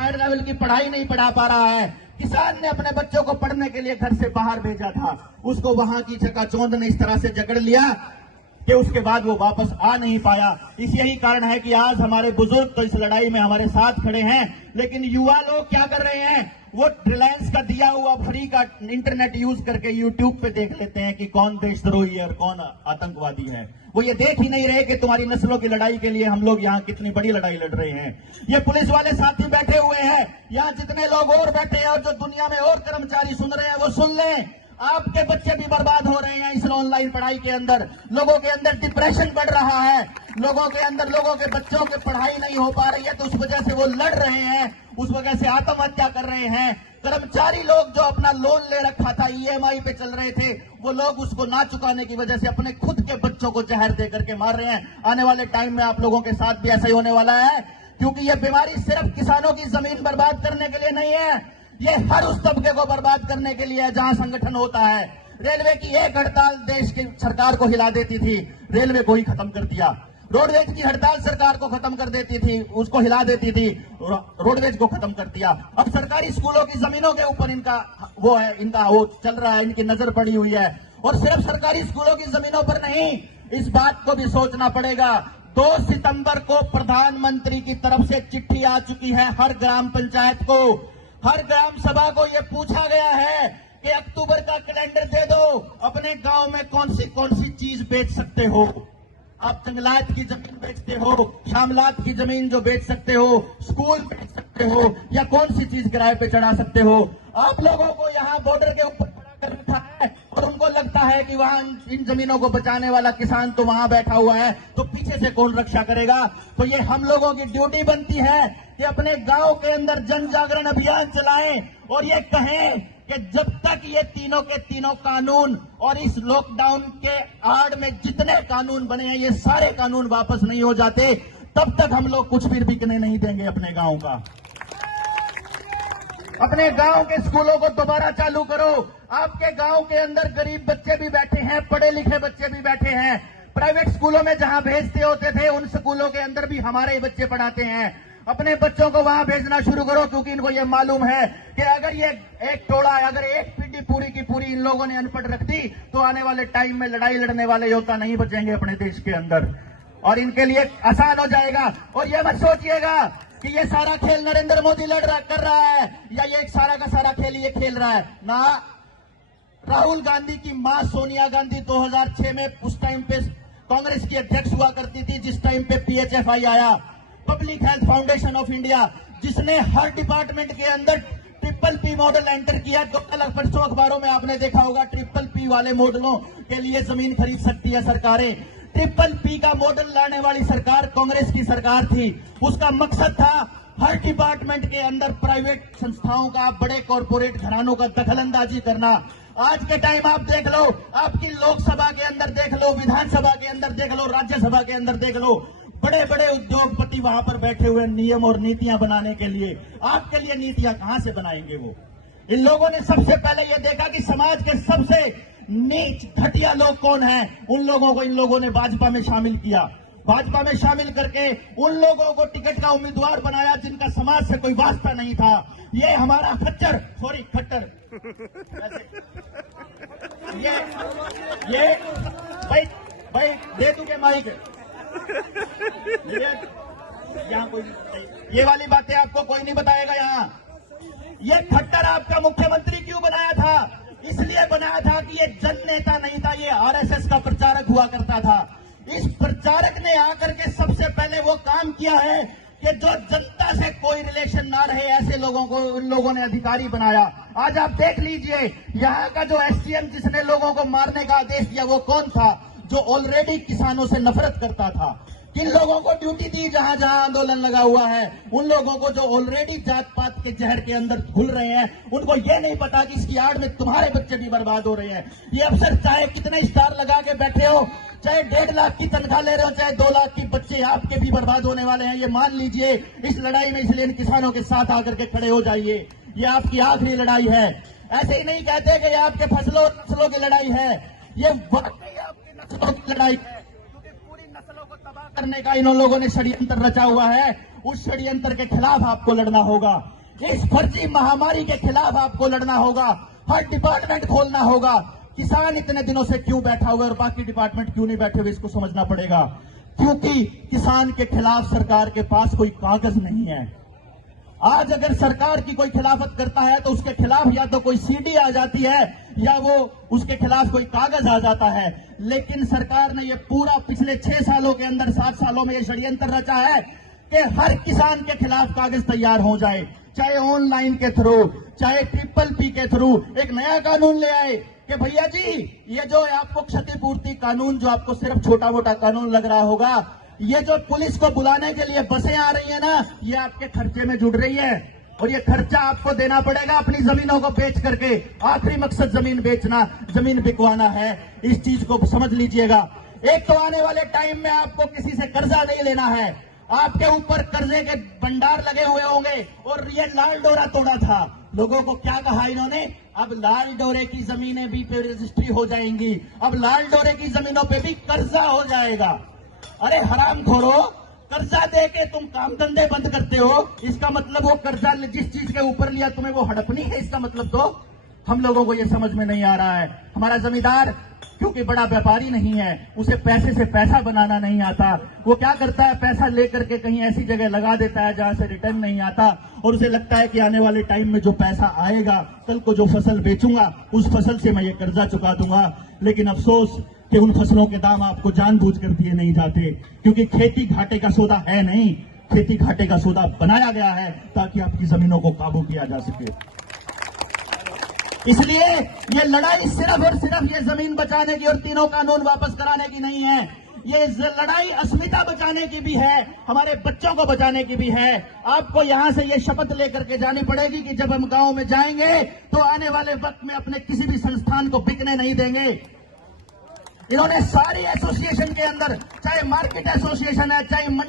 Higher level की पढ़ाई नहीं पढ़ा पा रहा है। किसान ने अपने बच्चों को पढ़ने के लिए घर से बाहर भेजा था, उसको वहां की चकाचौंध ने इस तरह से जकड़ लिया कि उसके बाद वो वापस आ नहीं पाया। इस यही कारण है कि आज हमारे बुजुर्ग तो इस लड़ाई में हमारे साथ खड़े हैं, लेकिन युवा लोग क्या कर रहे हैं, वो रिलायंस का दिया हुआ फ्री का इंटरनेट यूज करके यूट्यूब पे देख लेते हैं कि कौन देशद्रोही है और कौन आतंकवादी है। वो ये देख ही नहीं रहे कि तुम्हारी नस्लों की लड़ाई के लिए हम लोग यहाँ कितनी बड़ी लड़ाई लड़ रहे हैं। ये पुलिस वाले साथी बैठे हुए हैं, यहाँ जितने लोग और बैठे हैं और जो दुनिया में और कर्मचारी सुन रहे हैं वो सुन लें, आपके बच्चे भी बर्बाद हो रहे हैं इस ऑनलाइन पढ़ाई के अंदर। लोगों के अंदर डिप्रेशन बढ़ रहा है, लोगों के बच्चों की पढ़ाई नहीं हो पा रही है, तो उस वजह से वो लड़ रहे हैं, उस वजह से आत्महत्या कर रहे हैं। कर्मचारी लोग जो अपना लोन ले रखा था, ईएमआई पे चल रहे थे, वो लोग उसको ना चुकाने की वजह से अपने खुद के बच्चों को जहर दे करके मार रहे हैं। आने वाले टाइम में आप लोगों के साथ भी ऐसा ही होने वाला है, क्योंकि ये बीमारी सिर्फ किसानों की जमीन बर्बाद करने के लिए नहीं है, ये हर उस तबके को बर्बाद करने के लिए है जहां संगठन होता है। रेलवे की एक हड़ताल देश की सरकार को हिला देती थी, रेलवे को ही खत्म कर दिया। रोडवेज की हड़ताल सरकार को खत्म कर देती थी, उसको हिला देती थी, रोडवेज को खत्म कर दिया। अब सरकारी स्कूलों की जमीनों के ऊपर इनका वो चल रहा है, इनकी नजर पड़ी हुई है। और सिर्फ सरकारी स्कूलों की जमीनों पर नहीं, इस बात को भी सोचना पड़ेगा, 2 सितंबर को प्रधानमंत्री की तरफ से चिट्ठी आ चुकी है हर ग्राम पंचायत को, हर ग्राम सभा को यह पूछा गया है कि अक्टूबर का कैलेंडर दे दो, अपने गांव में कौन सी चीज बेच सकते हो। आप जंगलात की जमीन बेचते हो, शामलात की जमीन जो बेच सकते हो, स्कूल बेच सकते हो, या कौन सी चीज किराए पे चढ़ा सकते हो। आप लोगों को यहाँ बॉर्डर के ऊपर खड़ा कर रखा है और उनको लगता है कि वहां इन जमीनों को बचाने वाला किसान तो वहां बैठा हुआ है, तो पीछे से कौन रक्षा करेगा। तो ये हम लोगों की ड्यूटी बनती है कि अपने गांव के अंदर जन जागरण अभियान चलाएं और ये कहें कि जब तक ये तीनों के तीनों कानून और इस लॉकडाउन के आड़ में जितने कानून बने हैं, ये सारे कानून वापस नहीं हो जाते, तब तक हम लोग कुछ भी बिकने नहीं देंगे अपने गांव का। अपने गांव के स्कूलों को दोबारा चालू करो। आपके गांव के अंदर गरीब बच्चे भी बैठे हैं, पढ़े लिखे बच्चे भी बैठे हैं। प्राइवेट स्कूलों में जहां भेजते होते थे, उन स्कूलों के अंदर भी हमारे बच्चे पढ़ाते हैं। अपने बच्चों को वहां भेजना शुरू करो, क्योंकि इनको ये मालूम है कि अगर ये एक टोला, अगर एक पीढ़ी पूरी की पूरी इन लोगों ने अनपढ़ रख दी, तो आने वाले टाइम में लड़ाई लड़ने वाले योद्धा नहीं बचेंगे अपने देश के अंदर, और इनके लिए आसान हो जाएगा। और ये मत सोचिएगा कि ये सारा खेल नरेंद्र मोदी कर रहा है, या ये सारा का सारा खेल ये खेल रहा है ना। राहुल गांधी की मां सोनिया गांधी 2006 में उस टाइम पे कांग्रेस की अध्यक्ष हुआ करती थी, जिस टाइम पे PHFI आया, public health foundation of India, जिसने हर डिपार्टमेंट के अंदर ट्रिपल P मॉडल एंटर किया। तो अलग परसों अखबारों में आपने देखा होगा, ट्रिपल P वाले मॉडलों के लिए जमीन खरीद सकती है सरकारें। ट्रिपल P का मॉडल लाने वाली सरकार कांग्रेस की सरकार थी। उसका मकसद था हर डिपार्टमेंट के अंदर प्राइवेट संस्थाओं का, बड़े कॉरपोरेट घरानों का दखलंदाजी करना। आज के टाइम आप देख लो, आपकी लोकसभा के अंदर देख लो, विधानसभा के अंदर देख लो, राज्यसभा के अंदर देख लो, बड़े बड़े उद्योगपति वहां पर बैठे हुए नियम और नीतियां बनाने के लिए। आपके लिए नीतियां कहां से बनाएंगे वो? इन लोगों ने सबसे पहले ये देखा कि समाज के सबसे नीच घटिया लोग कौन हैं, उन लोगों को इन लोगों ने भाजपा में शामिल किया। भाजपा में शामिल करके उन लोगों को टिकट का उम्मीदवार बनाया जिनका समाज से कोई वास्ता नहीं था। ये हमारा खट्टर ये भाई दे तू के माइक, यहाँ कोई ये वाली बातें आपको कोई नहीं बताएगा। यहाँ ये खट्टर आपका मुख्यमंत्री क्यों बनाया था? इसलिए बनाया था कि ये जन नेता नहीं था, ये RSS का प्रचारक हुआ करता था। इस प्रचारक ने आकर के सबसे पहले वो काम किया है कि जो जनता से कोई रिलेशन ना रहे, ऐसे लोगों को इन लोगों ने अधिकारी बनाया। आज आप देख लीजिए, यहाँ का जो SDM जिसने लोगों को मारने का आदेश दिया, वो कौन था? जो ऑलरेडी किसानों से नफरत करता था। किन लोगों को ड्यूटी दी? जहां जहां आंदोलन लगा हुआ है, उन लोगों को जो ऑलरेडी जात पात के जहर के अंदर घुल रहे हैं। उनको ये नहीं पता कि इसकी आड़ में तुम्हारे बच्चे भी बर्बाद हो रहे हैं। ये अफसर चाहे कितने स्टार लगा के बैठे हो, चाहे 1.5 लाख की तनख्वाह ले रहे हो, चाहे 2 लाख की, बच्चे आपके भी बर्बाद होने वाले हैं, ये मान लीजिए इस लड़ाई में। इसलिए इन किसानों के साथ आकर के खड़े हो जाइए। ये आपकी आखिरी लड़ाई है। ऐसे ही नहीं कहते कि ये आपके नस्लों की लड़ाई है, ये वाकई आपकी नस्लों की लड़ाई है, क्योंकि पूरी नस्लों को तबाह करने का इन लोगों ने षड्यंत्र रचा हुआ है। उस षड्यंत्र के खिलाफ आपको लड़ना होगा। इस फर्जी महामारी के खिलाफ आपको लड़ना होगा। हर डिपार्टमेंट खोलना होगा। किसान इतने दिनों से क्यों बैठा हुआ है और बाकी डिपार्टमेंट क्यों नहीं बैठे हुए, इसको समझना पड़ेगा। क्योंकि किसान के खिलाफ सरकार के पास कोई कागज नहीं है। आज अगर सरकार की कोई खिलाफत करता है तो उसके खिलाफ या तो कोई सीडी आ जाती है या वो उसके खिलाफ कोई कागज आ जाता है। लेकिन सरकार ने ये पूरा पिछले 6 सालों के अंदर 7 सालों में ये षड्यंत्र रचा है कि हर किसान के खिलाफ कागज तैयार हो जाए, चाहे ऑनलाइन के थ्रू, चाहे PPP के थ्रू। एक नया कानून ले आए कि भैया जी ये जो आपको क्षतिपूर्ति कानून, जो आपको सिर्फ छोटा मोटा कानून लग रहा होगा, ये जो पुलिस को बुलाने के लिए बसें आ रही है ना, ये आपके खर्चे में जुड़ रही है और ये खर्चा आपको देना पड़ेगा अपनी जमीनों को बेच करके। आखिरी मकसद जमीन बेचना, जमीन बिकवाना है। इस चीज को समझ लीजिएगा। एक तो आने वाले टाइम में आपको किसी से कर्जा नहीं लेना है। आपके ऊपर कर्जे के भंडार लगे हुए होंगे और ये लाल डोरा तोड़ा था। लोगों को क्या कहा इन्होंने, अब लाल डोरे की जमीनें भी पे रजिस्ट्री हो जाएंगी, अब लाल डोरे की जमीनों पे भी कर्जा हो जाएगा। अरे हरामखोरो, कर्जा दे के तुम काम धंधे बंद करते हो, इसका मतलब वो कर्जा जिस चीज के ऊपर लिया तुम्हें वो हड़पनी है, इसका मतलब तो हम लोगों को ये समझ में नहीं आ रहा है। हमारा जमींदार क्योंकि बड़ा व्यापारी नहीं है, उसे पैसे से पैसा बनाना नहीं आता। वो क्या करता है, पैसा लेकर के कहीं ऐसी जगह लगा देता है जहां से रिटर्न नहीं आता और उसे लगता है कि आने वाले टाइम में जो पैसा आएगा, कल को जो फसल बेचूंगा उस फसल से मैं ये कर्जा चुका दूंगा। लेकिन अफसोस कि उन फसलों के दाम आपको जानबूझ कर दिए नहीं जाते, क्योंकि खेती घाटे का सौदा है नहीं। खेती घाटे का सौदा बनाया गया है ताकि आपकी जमीनों को काबू किया जा सके। इसलिए ये लड़ाई सिर्फ और सिर्फ ये जमीन बचाने की और तीनों कानून वापस कराने की नहीं है। ये लड़ाई अस्मिता बचाने की भी है, हमारे बच्चों को बचाने की भी है। आपको यहां से ये शपथ लेकर के जानी पड़ेगी कि जब हम गांव में जाएंगे तो आने वाले वक्त में अपने किसी भी संस्थान को बिकने नहीं देंगे। इन्होंने सारी एसोसिएशन के अंदर, चाहे मार्केट एसोसिएशन है, चाहे मंडी